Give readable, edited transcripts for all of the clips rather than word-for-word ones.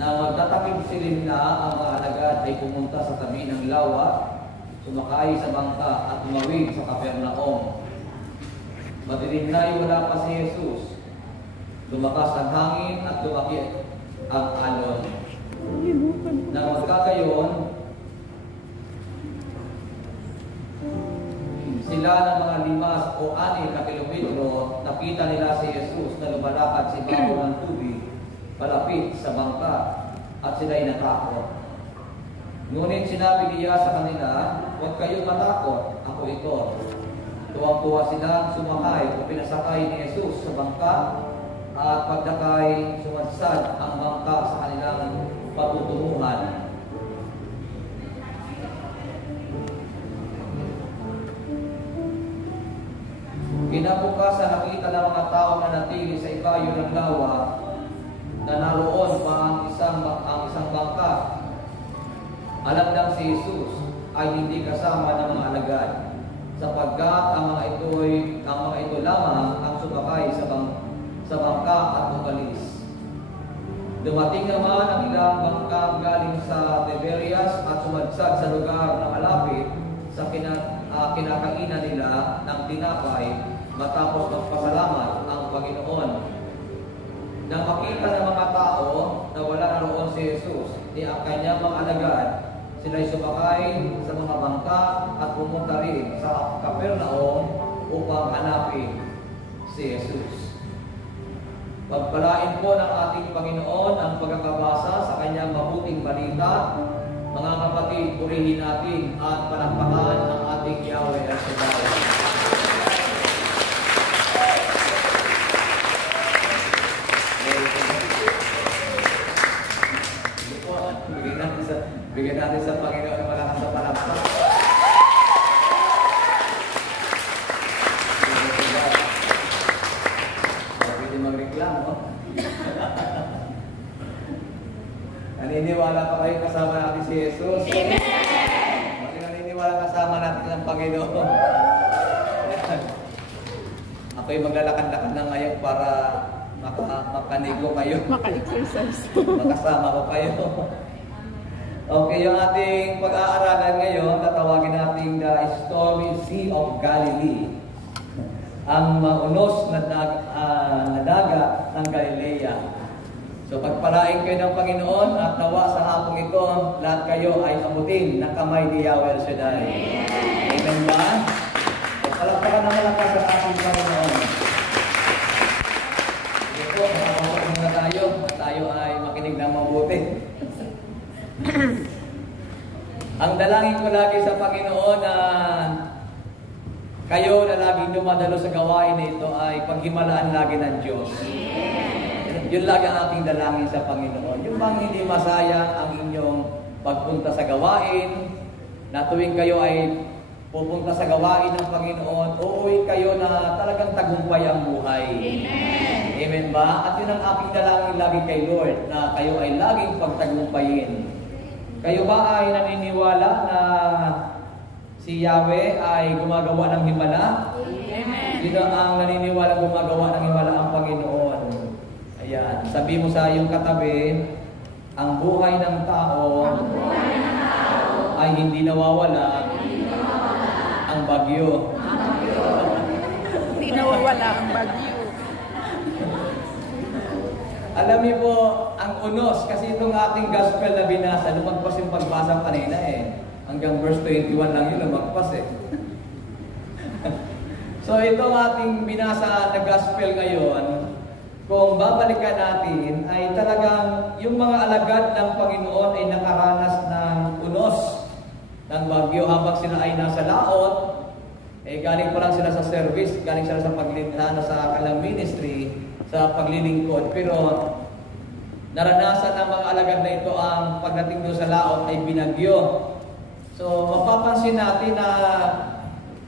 na magtatakip silin na ang mga alagad ay pumunta sa tabi ng lawa, sumakay sa bangka at tumawid sa Kapernaum. Madilim na'y wala pa si Jesus. Lumakas ang hangin at lumaki ang alon. Nang magkagayon, sila ng mga 5 o 6 na kilometro, nakita nila si Jesus na lumalakad sa ibabaw ng tubig palapit sa bangka at sila'y natakot. Ngunit sinabi niya sa kanila, "Huwag kayong matakot, ako ito." Tuwang-tuwa silang sumakay o pinasakay ni Jesus sa bangka at pagdakay sumadsad ang bangka sa kanilang patutunguhan. Kinabukasan nakita ng mga tao na natili sa ibayo ng lawa na naroon pa ang isang bangka. Alam lang si Jesus ay hindi kasama ng mga alagad, sapagkat ang mga ito lamang ang sumakay sa bangka at umalis. Dumating naman ang ilang bangka galing sa Tiberias at sumadsad sa lugar na malapit sa kinakainan nila ng tinapay matapos magpasalamat ang Panginoon. Nang makita ng mga tao na wala na roon si Jesus ni ang kanyang mga alagad, sila'y sumakay sa mga bangka at pumunta rin sa Kapernaum upang hanapin si Jesus. Pagpalain po ng ating Panginoon ang pagkakabasa sa kanyang mabuting balita. Mga kapatid, purihin natin at palakpakan ang ating Yahweh at Shaddai. Bigyan natin sa Panginoon ang malakas na palakpak. Pwede magreklamo. Naniniwala pa kayo kasama natin si Jesus? Amen! Naniniwala kasama natin ang Panginoon. Ako'y maglalakad-lakad na ngayon para makanigo kayo. Maka-exercise. Makasama ko kayo. Okay, yung ating pag-aaralan ngayon, tatawagin natin the Stormy Sea of Galilee. Ang maunos na dagat ng Galilea. So pagpalain kayo ng Panginoon at nawa sa hapong ito, lahat kayo ay amutin ng kamay ni Yahweh Shaddai. Amen ba? Palakpakan na malakas sa ating Panginoon. Sige po, makapasok muna tayo at tayo ay makinig ng mabuti. Ang dalangin ko lagi sa Panginoon na kayo na laging dumadalo sa gawain na ito ay paghimalaan lagi ng Diyos. Yun lagi ang ating dalangin sa Panginoon. Yung bang hindi masayang ang inyong pagpunta sa gawain, na tuwing kayo ay pupunta sa gawain ng Panginoon, uuwi kayo na talagang tagumpay ang buhay. Amen! Amen ba? At yun ang aking dalangin lagi kay Lord, na kayo ay laging pagtagumpayin. Kayo ba ay naniniwala na si Yahweh ay gumagawa ng himala? Amen! Sino ang naniniwala gumagawa ng himala? Ang Panginoon. Ayan. Sabi mo sa iyong katabi, ang buhay ng tao, ay hindi nawawala, ang bagyo. Hindi nawawala ang bagyo. Alam niyo po, ang unos, kasi itong ating gospel na binasa, lumagpas yung pagbasa kanina eh. Hanggang verse 21 lang yun, lumagpas eh. So itong ating binasa na gospel ngayon, kung babalikan natin, ay talagang yung mga alagad ng Panginoon ay nakaranas ng unos ng bagyo habang sila ay nasa laot. Eh, galing pa lang sila sa service, galing sila sa sa kanilang ministry, sa paglilingkod. Pero naranasan ng mga alagad na ito ang pagdating doon sa laot ay binagyo. So, mapapansin natin na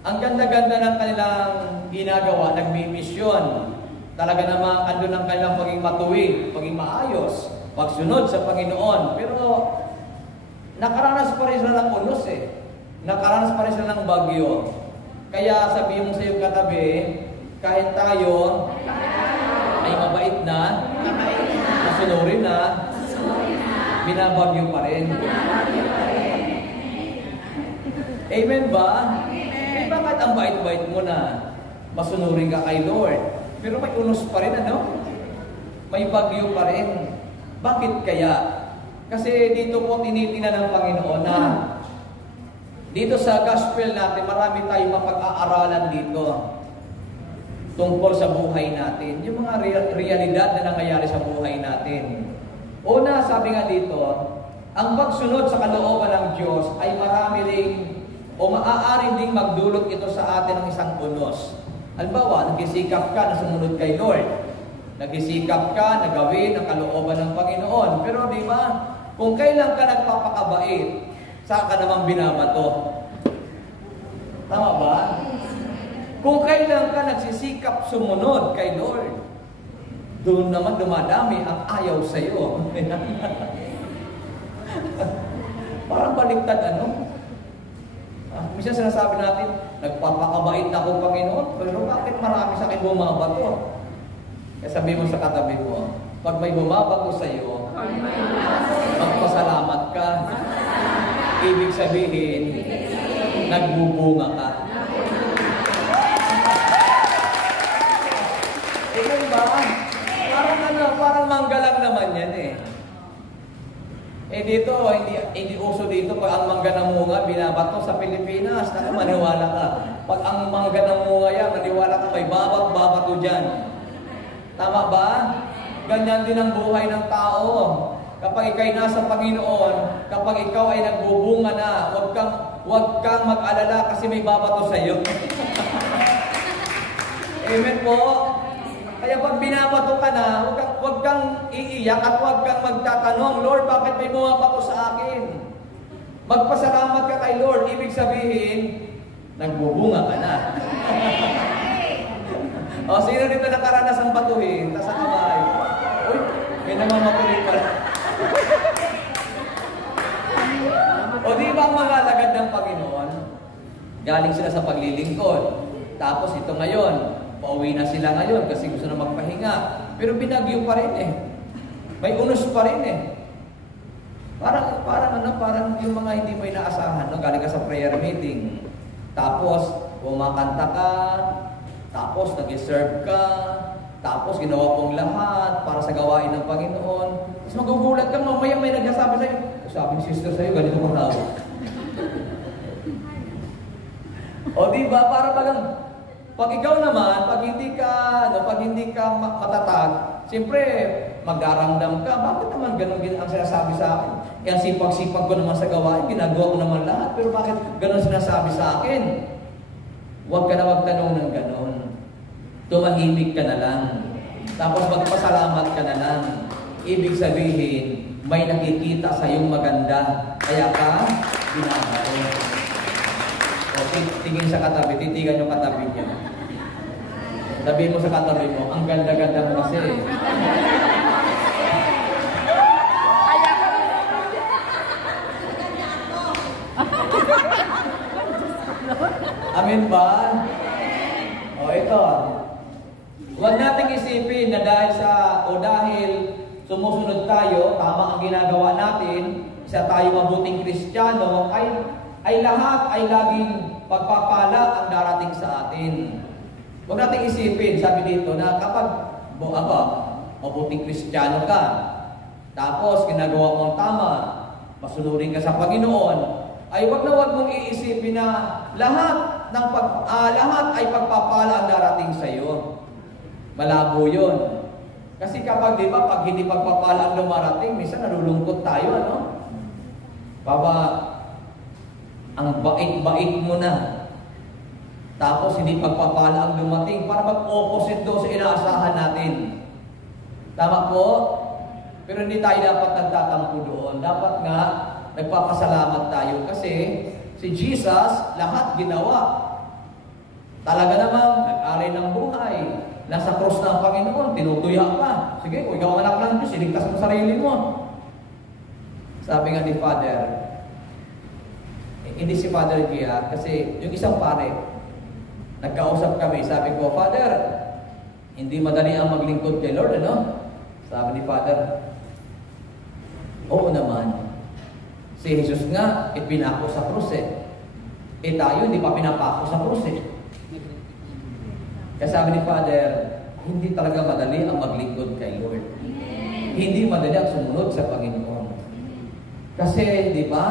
ang ganda-ganda ng kanilang ginagawa, nagmimisyon. Talaga namang andun ang kanilang paging matuwid, paging maayos, pagsunod sa Panginoon. Pero nakaranas pa rin sila ng unos eh. Nakaranas pa rin sila ng bagyo. Kaya sabihin mo sa iyong katabi, kahit tayo ay mabait na, masunurin na, binabagyo pa rin. Amen ba? Eh, bakit ang bait-bait mo na masunurin ka kay Lord? Pero may unos pa rin, ano? May bagyo pa rin. Bakit kaya? Kasi dito po tinitingnan ng Panginoon na dito sa gospel natin, marami tayong mapag-aaralan dito tungkol sa buhay natin. Yung mga realidad na nangyayari sa buhay natin. Una, sabi nga dito, ang pagsunod sa kalooban ng Diyos ay marami ring o maaari ding magdulot ito sa atin ng isang unos. Halimbawa, nagsisikap ka na sumunod kay Lord. Nagsisikap ka na gawin ang kalooban ng Panginoon. Pero di ba, kung kailan ka nagpapakabait, saan ka naman binabato? Tama ba? Kung kailan ka nagsisikap sumunod kay Lord, doon naman dumadami ang ayaw sa iyo. Parang baliktad, ano? Minsan sinasabi natin, nagpapakabait ako, Panginoon, pero bakit marami sa akin bumabato? Kaya sabi mo sa katabi mo, pag may bumabato sa iyo, magpasalamat ka. Ibig sabihin, nagbubunga ka. Eh, ba? Parang manggalang naman yan eh. Eh dito, hindi uso dito pag ang mangga ng munga binabato sa Pilipinas. Maniwala ka. Pag ang mangga ng munga yan, maniwala ka, may babato dyan. Tama ba? Ganyan din ang buhay ng tao. Kapag ikaw'y nasa Panginoon, kapag ikaw ay nagbubunga na, huwag kang mag-alala kasi may babato sa iyo. Amen po? Kaya pag binabato ka na, huwag kang iiyak at huwag kang magtatanong, Lord, bakit may bumabato sa akin? Magpasalamat ka kay Lord. Ibig sabihin, nagbubunga ka na. O, sino dito nakaranas ng batuhin? Tas sa kamay. Uy, may namamatuloy pala. O, di ba ang mga alagad ng Panginoon? Galing sila sa paglilingkod. Tapos ito ngayon, pauwi na sila ngayon kasi gusto na magpahinga. Pero binagyo pa rin eh. May unos pa rin eh. Parang yung mga hindi mo inaasahan, no? Galing ka sa prayer meeting. Tapos, kumakanta ka. Tapos, nag-serve ka. Tapos, ginawa pong lahat para sa gawain ng Panginoon. Tapos, magugulat ka, mamaya may nagsasabi sa'yo. Sabi ni sister sa'yo, ganito mo raw. O, diba? Para bagang, pag ikaw naman, pag hindi ka matatag, siyempre, magdaramdam ka. Bakit naman ganun ang sinasabi sa akin? Ang sipag-sipag ko naman sa gawain, ginagawa ko naman lahat. Pero bakit ganun sinasabi sa akin? Huwag ka na magtanong ng ganun. Tumahimik ka na lang. Tapos magpasalamat ka na lang. Ibig sabihin, may nakikita sa iyong maganda. Kaya ka, binabato. Tingin sa katabi, titigan yung katabi niya. Sabihin mo sa katabi mo, ang ganda-ganda mo kasi. Amen ba? O ito. Huwag nating isipin na dahil sumusunod tayo, tama ang ginagawa natin, isa tayo mabuting Kristiyano, ay lahat ay laging pagpapala ang darating sa atin. Huwag nating isipin, sabi dito, na kapag mabuting Kristiyano ka, tapos ginagawa mong tama, masunurin ka sa Panginoon, ay wag mong iisipin na lahat ay pagpapala ang darating sa iyo. Malabo 'yon. Kasi kapag pag hindi pagpapala ang dumarating, minsan nalulungkot tayo, ano? Ang bait-bait mo na. Tapos hindi pagpapala ang dumating para mag-opposite do sa inaasahan natin. Tama po? Pero hindi tayo dapat nagtatampo doon. Dapat nga nagpapasalamat tayo kasi si Jesus lahat ginawa. Talaga namang nag-alay ng buhay. Nasa cross na ang Panginoon, tinutuya ka. Sige, kung ikaw ang anak ng Diyos, iligtas mo sarili mo. Sabi nga ni Father, hindi si Father Gia, kasi yung isang pare, nagkausap kami, sabi ko, Father, hindi madali ang maglingkod kay Lord, ano? Sabi ni Father, Oo naman. Si Jesus nga, ipinako sa krus eh. Tayo, hindi pa pinapako sa krus eh. Kaya sabi ni Father, hindi talaga madali ang maglingkod kay Lord. Hindi madali ang sumunod sa Panginoon. Kasi, di ba,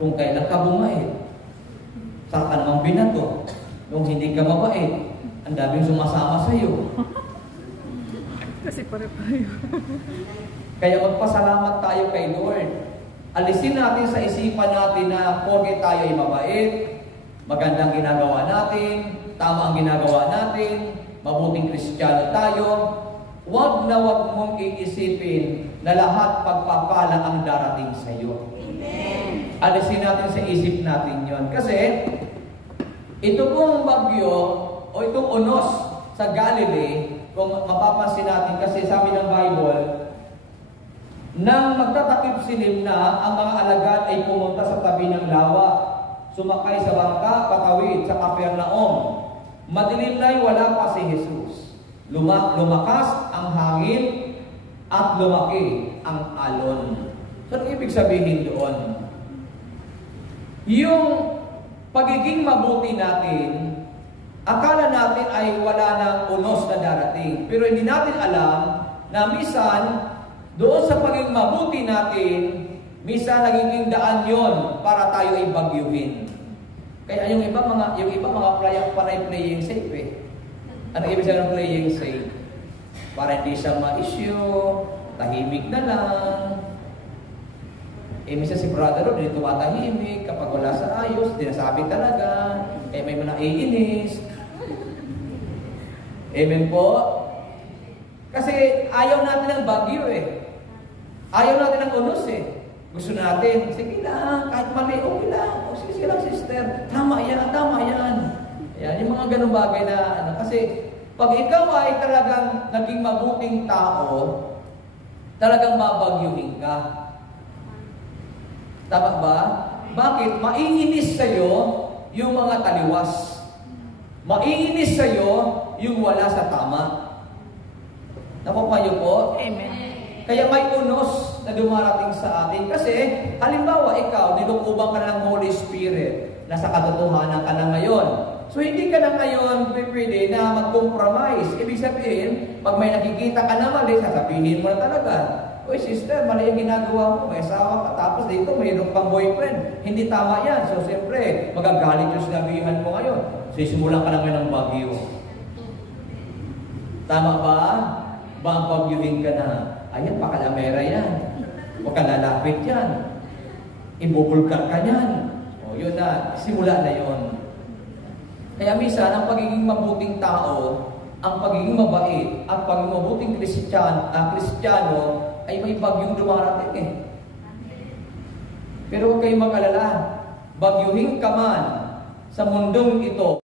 kung kailan ka bumait, saka ka namang binato. Nung hindi ka mabait, ang daming sumasama sa iyo. Kasi pare-pareho. Kaya magpasalamat tayo kay Lord. Alisin natin sa isipan natin na porke tayo ay mabait, magandang ginagawa natin, tama ang ginagawa natin, mabuting Kristiyano tayo, huwag na huwag mong iisipin na lahat pagpapala ang darating sa iyo. Amen. Alisin natin sa isip natin yon. Kasi, ito pong bagyo o itong unos sa Galilee, kung mapapansin natin, kasi sabi ng Bible, nang magtatakip silim na, ang mga alagad ay pumunta sa tabi ng lawa, sumakay sa bangka, patawid sa Capernaum. Madilim na'y wala pa si Jesus. Lumakas ang hangin at lumaki ang alon. So, ano ibig sabihin doon? Yung pagiging mabuti natin, akala natin ay wala ng unos na darating. Pero hindi natin alam na minsan, doon sa pagiging mabuti natin, minsan nagiging daan yon para tayo ay bagyuhin. Kaya yung iba mga playing safe eh. Ano ibig sabihin ng playing safe? Para hindi siya ma-issue, tahimik na lang. Minsan si brother hindi tumatahimik, kapag wala sa ayos, dinasabi talaga, may mga iinis. Amen po? Kasi ayaw natin ng bagyo eh. Ayaw natin ng unos eh. Gusto natin, sige lang, kahit mali, okay lang. O sige lang, sister. Tama yan, tama yan. Yan, yung mga ganung bagay na, kasi pag ikaw ay talagang naging mabuting tao, talagang mabagyuhin ka. Tama ba? Bakit? Maiinis sa'yo yung mga taliwas. Maiinis sa'yo yung wala sa tama. Napapayo po? Amen. Kaya may unos na dumarating sa atin. Kasi, halimbawa, ikaw, nilukuban ka na ng Holy Spirit, nasa katotohanan ka na ngayon. So, hindi ka na ngayon pwede na mag-compromise. Ibig sabihin, pag may nakikita ka na mali, sasabihin mo na talaga, "Uy, sister, mali yung ginagawa mo, may asawa ka, tapos dito mayroon pang boyfriend. Hindi tama yan." So, siyempre, magagalit yung sinabihan mo ngayon. Sisimulan ka naman ng bagyo. Tama ba? Bagyuhin ka na. Ayan, pakalamera yan. Huwag ka lalapit yan. Ibubulkar ka yan. O, yun na. Simula na yun. Kaya minsan, ang pagiging mabuting tao, ang pagiging mabait, at pagiging mabuting Kristiyano, ay may bagyong dumarating eh. Pero huwag kayong mag-alala. Bagyuhin ka man sa mundong ito.